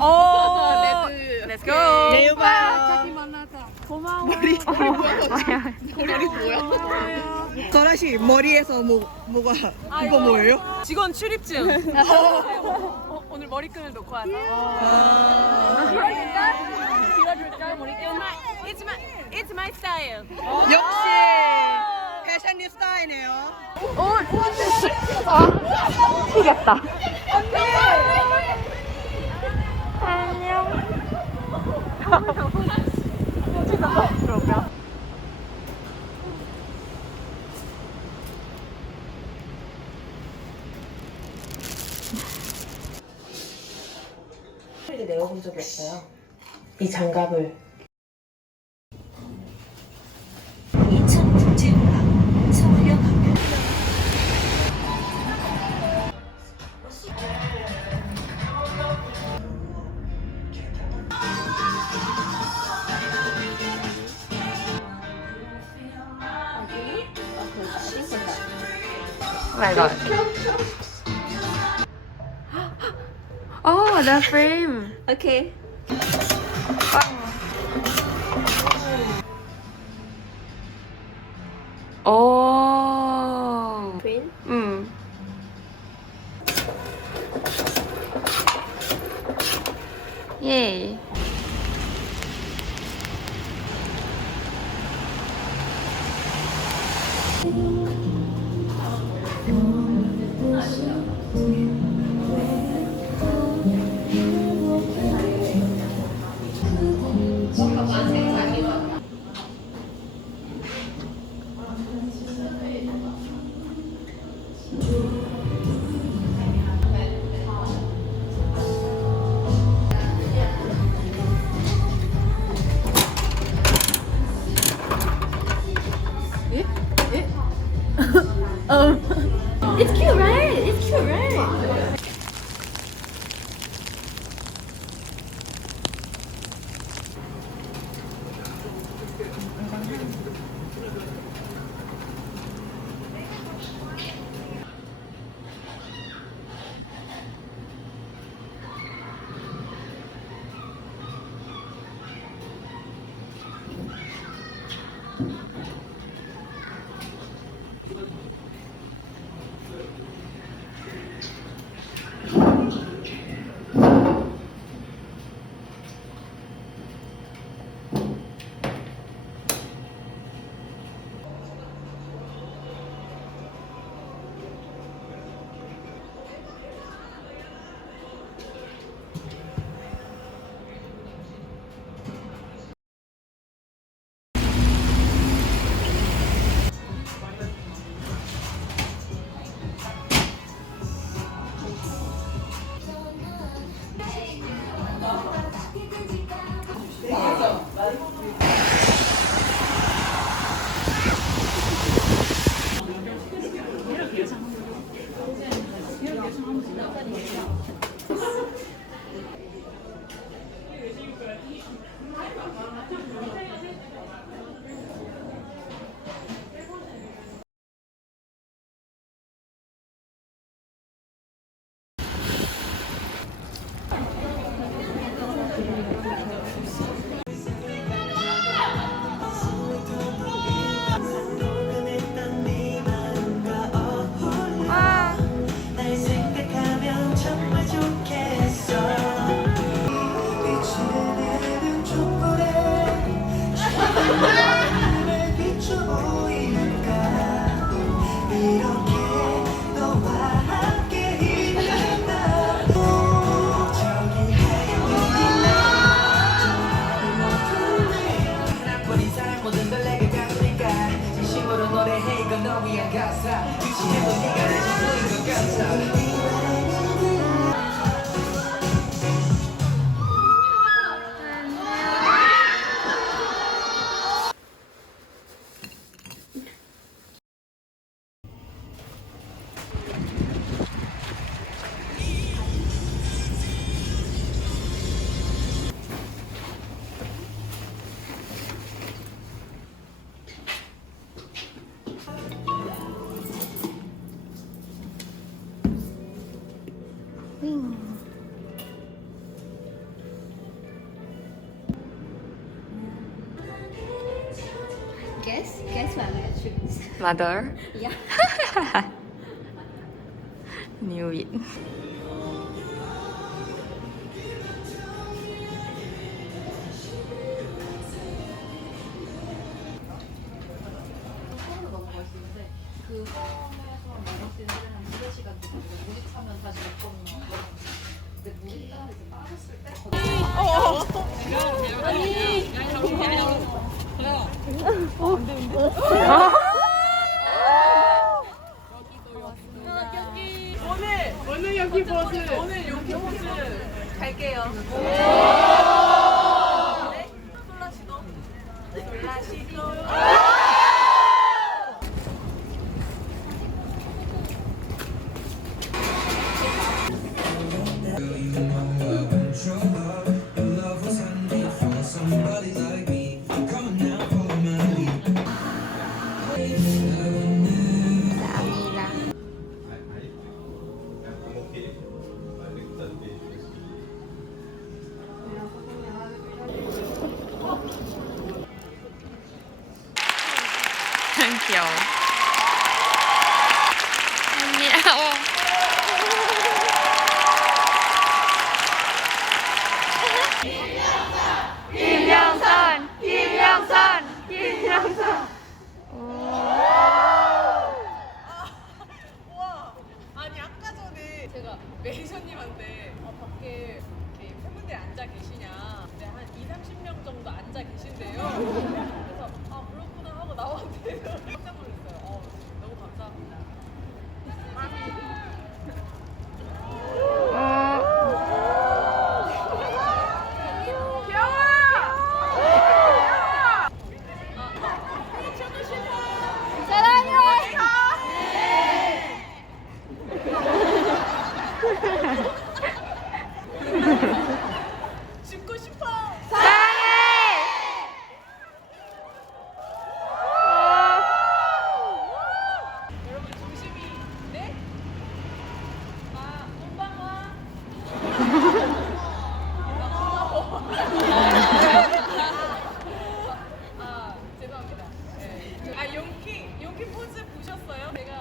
오, 레드. Let's go. 내일 봐요. 고마워. 머리 뭐야? 설아 씨 머리에서 뭐가 이거 뭐예요? 직원 출입증. 오늘 머리끈을 놓고 와서. 빌어줄까? 머리끈. It's my style. 역시 패션리 스타일이네요. 튀겼다. 내어본 적이 없어요. 이 장갑을 2000국제유학 서울역학교 Oh my god. Oh, the frame. Okay. Oh. Print. Yay. It's cute, right? It's cute, right? Mother. Yeah. Knew it. 오늘 여기 포즈 갈게요. 귀여워. 귀여워. 김영선, 김영선, 김영선. 와, 아니 아까 전에 제가 매니저님한테 밖에 이렇게 팬분들이 앉아 계시냐, 근데 한 20-30명 정도 앉아 계신데요. 그래서 아 그렇구나 하고 나왔는데 깜짝 놀랐어요. 너무 감사합니다. 씹고 싶어. 여러분 조심히. 네? 아, 본방 와. 아, 죄송합니다. 네. 아, 용키 포즈 보셨어요? 제가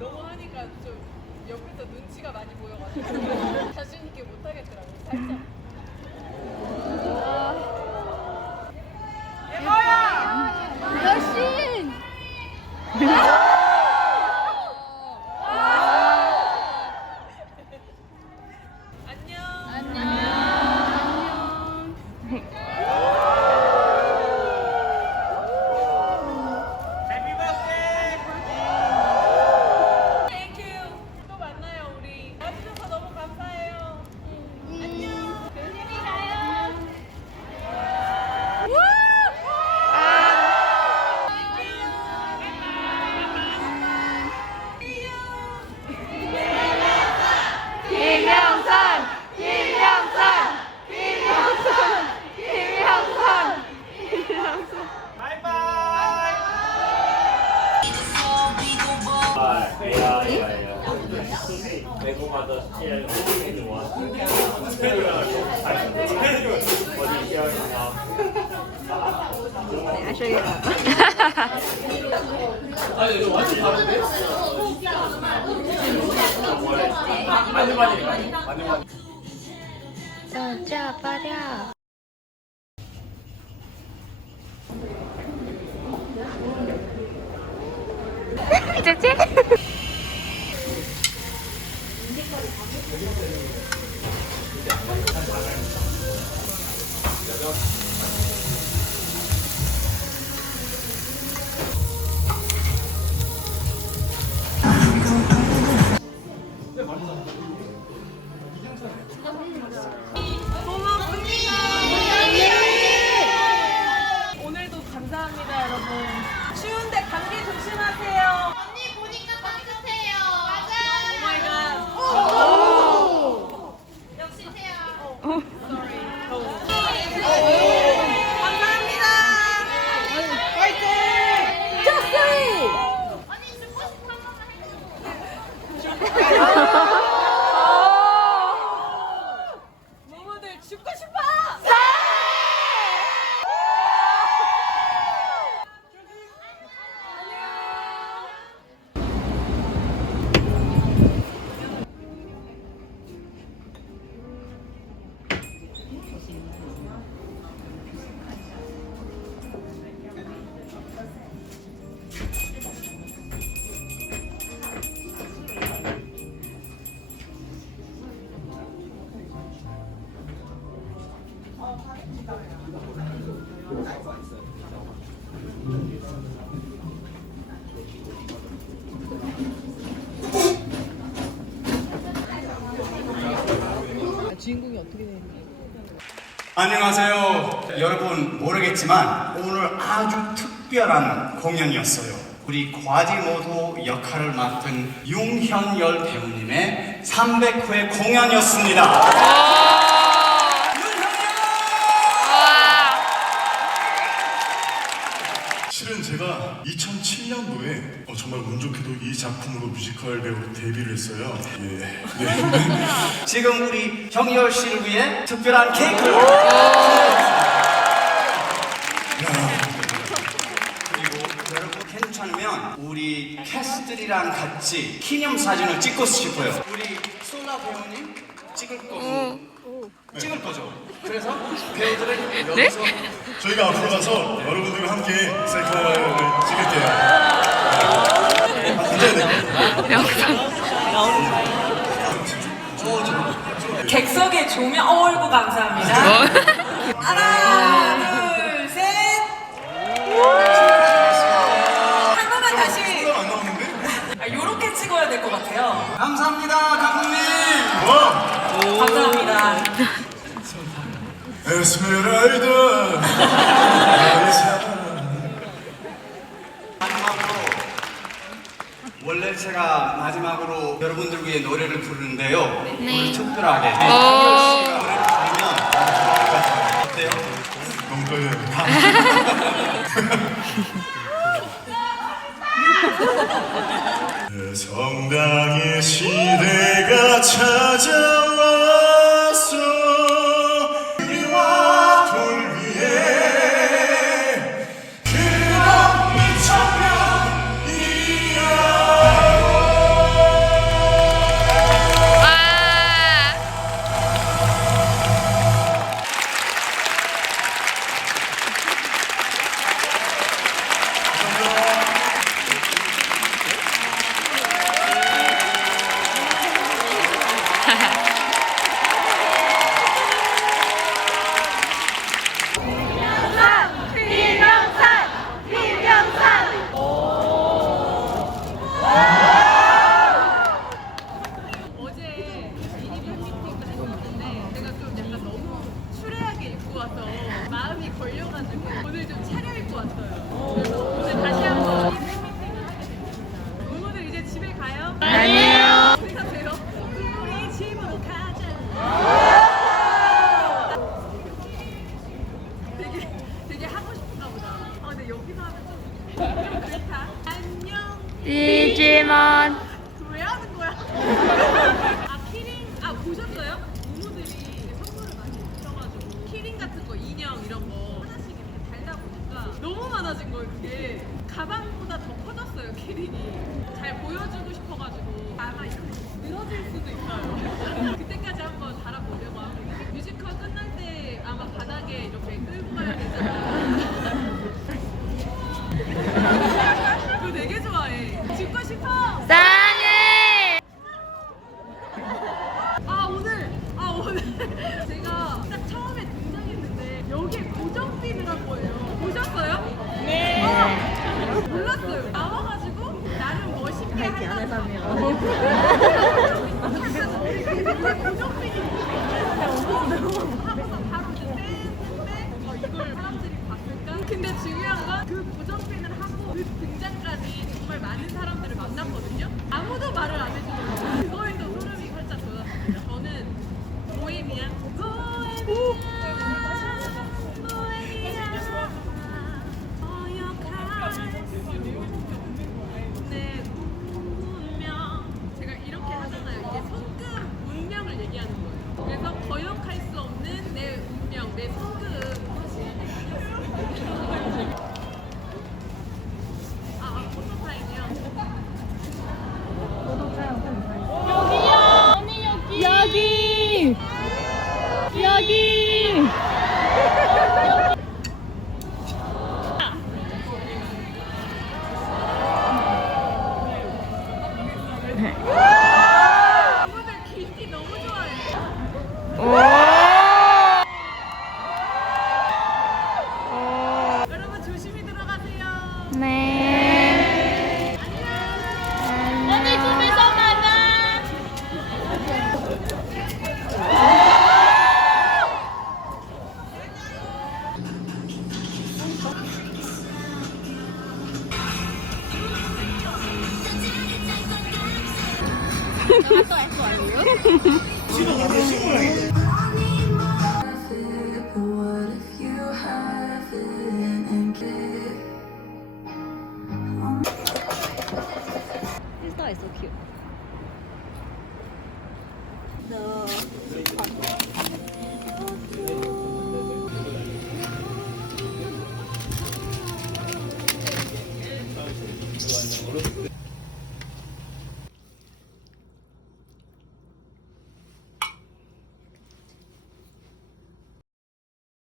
너무 하니까 좀 옆에서 눈치가 많이 보여가지고 자신 있게 못 하겠더라고요. 살짝. 여신! 땡큐. 또 만나요 우리. 와주셔서 너무 감사해요. 안녕. 조심히 가요. 김영선, 김영선, 김영선, 김영선, 김영선. 외국마다 시야를 보는 와. 어디 시야이나. 아니 이거 완전 다른데? 맞는 말이니까. 맞는 말. 진짜 빠려. 찌찌? 오늘도 감사합니다 여러분. 추운데 감기 조심하세요. 언니 보니까 따뜻해요. 맞아. 오마이갓. 역시 태야. 감사합니다. 화이팅. 언니 죽고 싶어 한 번만 해줘. 모모들 죽고 싶어. 안녕. 주인공이 어떻게 되는지. 안녕하세요. 여러분 모르겠지만 오늘 아주 특별한 공연이었어요. 우리 과지모도 역할을 맡은 윤현열 배우님의 300회 공연이었습니다. 실은 제가 2007년도에 정말 운 좋게도 이 작품으로 뮤지컬 배우로 데뷔를 했어요. 예. 네. 지금 우리 정열 씨를 위해 특별한 케이크를 그리고 여러분 괜찮으면 우리 캐스트들이랑 같이 기념사진을 찍고 싶어요. 우리 솔라 배우님 찍을 거죠. 그래서 배우들은 여기서 저희가 앞으로 가서 여러분들과 함께 셀카를 찍을게요. 객석의 조명, 어이구 감사합니다. 하나, 둘, 셋. 한 번만 다시. 안 나오는데? 요렇게 찍어야 될 것 같아요. 감사합니다, 감독님. 감사합니다. 에스메랄다. 마지막으로 원래 제가 마지막으로 여러분들 위해 노래를 부르는데요. 오늘 특별하게 정열 씨가 노래를 부르면 어때요? 너무 떨려요. 성당의 시대가 찾아왔어. 우리와 돌 위에 그런 미천년이야. 어제 미니 팬미팅도 했었는데 제가 좀 약간 너무 추레하게 입고 와서 마음이 걸려가지고 오늘 좀 차려입고 왔어요. 그래서 오늘 다시 한번 이 팬미팅을 하게 됐습니다. 오늘 이제 집에 가요? 아니에요. 어디 가세요? 우리 집으로 가자. 되게 하고 싶은가 보다. 근데 여기서 하면 좀 그렇다. 안녕. 디지몬. 왜 하는 거야? 키링 보셨어요? 부모들이 선물을 많이 주셔가지고 키링 같은 거 인형 이런 거 하나씩 이렇게 달다 보니까 너무 많아진 거예요. 그게 가방보다 더 커졌어요. 키링이 잘 보여주고 싶어가지고 아마 이렇게 늘어질 수도 있어요. 그때까지 한번 달아보려고 합니다. 뮤지컬 끝날 때 아마 바닥에 이렇게 끌고 가야 되잖아요. 그거 되게 좋아해. 찍고 싶어. 사랑해. 오늘 제가 딱 처음에 등장했는데 여기에 고정핀을 한 거예요. 보셨어요? 네. 몰랐어요. 나와가지고 나름 멋있게 하려고. 고정핀이 하고서 바로 이제 떼는데 이걸 사람들이 봤을까? 근데 중요한 건 그 고정핀을 하고 그 등장까지 정말 많은 사람들을 만났거든요. 아무도 말을 안 해주는 거예요. 그거에도 소름이 살짝 돋았습니다. 저는 보헤미안 내 운명 제가 이렇게 하잖아요. 무릎